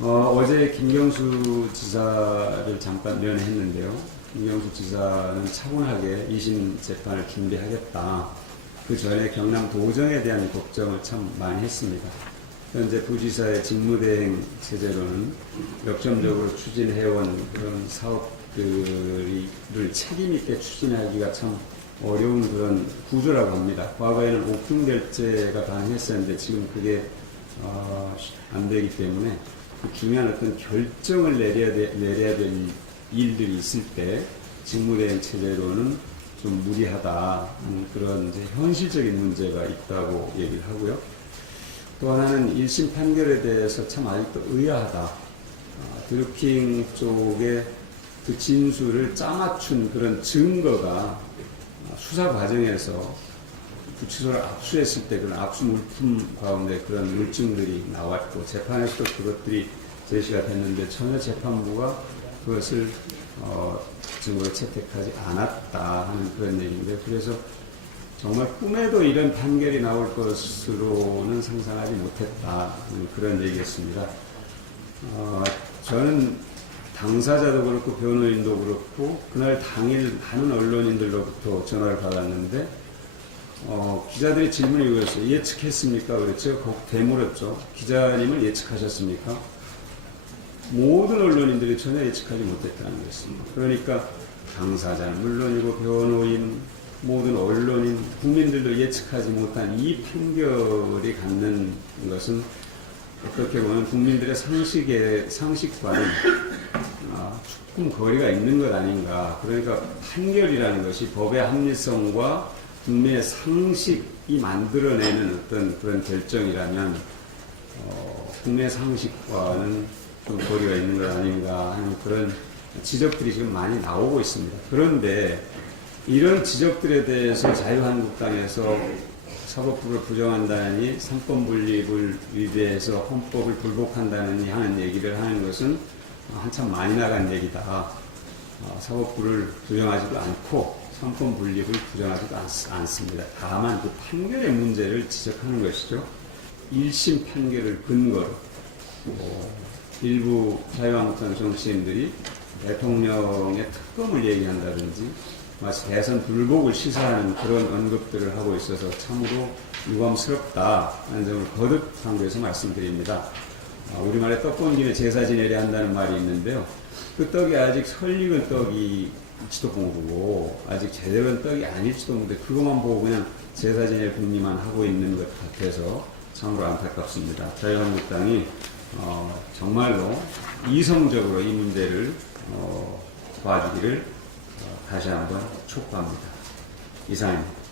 어, 제 김경수 지사를 잠깐 면회했는데요. 김경수 지사는 차분하게 2심 재판을 준비하겠다. 그 전에 경남 도정에 대한 걱정을 참 많이 했습니다. 현재 부지사의 직무대행 체제로는 역점적으로 추진해온 그런 사업들을 책임있게 추진하기가 참 어려운 그런 구조라고 합니다. 과거에는 옥중결제가 가능했었는데 지금 그게 어, 안 되기 때문에 그 중요한 어떤 결정을 내려야, 돼- 내려야 될 일들이 있을 때 직무대행 체제로는 좀 무리하다 하는 그런 이제 현실적인 문제가 있다고 얘기를 하고요. 또 하나는 1심 판결에 대해서 참 아직도 의아하다. 아, 드루킹 쪽에 그 진술을 짜맞춘 그런 증거가 아, 수사 과정에서 구치소를 압수했을 때 그런 압수 물품 가운데 그런 물증들이 나왔고 재판에서도 그것들이 제시가 됐는데 전혀 재판부가 그것을 어, 증거로 채택하지 않았다 하는 그런 얘기인데 그래서 정말 꿈에도 이런 판결이 나올 것으로는 상상하지 못했다 그런 얘기였습니다. 어, 저는 당사자도 그렇고 변호인도 그렇고 그날 당일 많은 언론인들로부터 전화를 받았는데 어, 기자들이 질문을 이거였어요. 예측했습니까? 그랬죠. 거- 되물었죠. 기자님을 예측하셨습니까? 모든 언론인들이 전혀 예측하지 못했다는 것입니다. 그러니까 당사자는 물론이고 변호인, 모든 언론인, 국민들도 예측하지 못한 이 판결이 갖는 것은 어떻게 보면 국민들의 상식의 상식과는 아, 조금 거리가 있는 것 아닌가. 그러니까 판결이라는 것이 법의 합리성과 국민의 상식이 만들어내는 어떤 그런 결정이라면 어, 국내 상식과는 좀 거리가 있는 것 아닌가 하는 그런 지적들이 지금 많이 나오고 있습니다. 그런데 이런 지적들에 대해서 자유한국당에서 사법부를 부정한다니 삼권 분립을 위배해서 헌법을 불복한다느니 하는 얘기를 하는 것은 한참 많이 나간 얘기다. 어, 사법부를 부정하지도 않고 삼권 분립을 부정하지도 않, 않습니다. 다만 그 판결의 문제를 지적하는 것이죠. 1심 판결을 근거로 뭐 일부 자유한국당 정치인들이 대통령의 특검을 얘기한다든지 마치 대선 불복을 시사하는 그런 언급들을 하고 있어서 참으로 유감스럽다 하는 점을 거듭 강조해서 말씀드립니다. 아, 우리말에 떡 본 김에 제사 지내려 한다는 말이 있는데요. 그 떡이 아직 설 익은 떡이지도 모르고 아직 제대로 된 떡이 아닐지도 모르는데 그것만 보고 그냥 제사 지낼 궁리만 하고 있는 것 같아서 참으로 안타깝습니다. 자유한국당이 어, 정말로 이성적으로 이 문제를 어, 봐주기를 어, 다시 한번 촉구합니다. 이상입니다.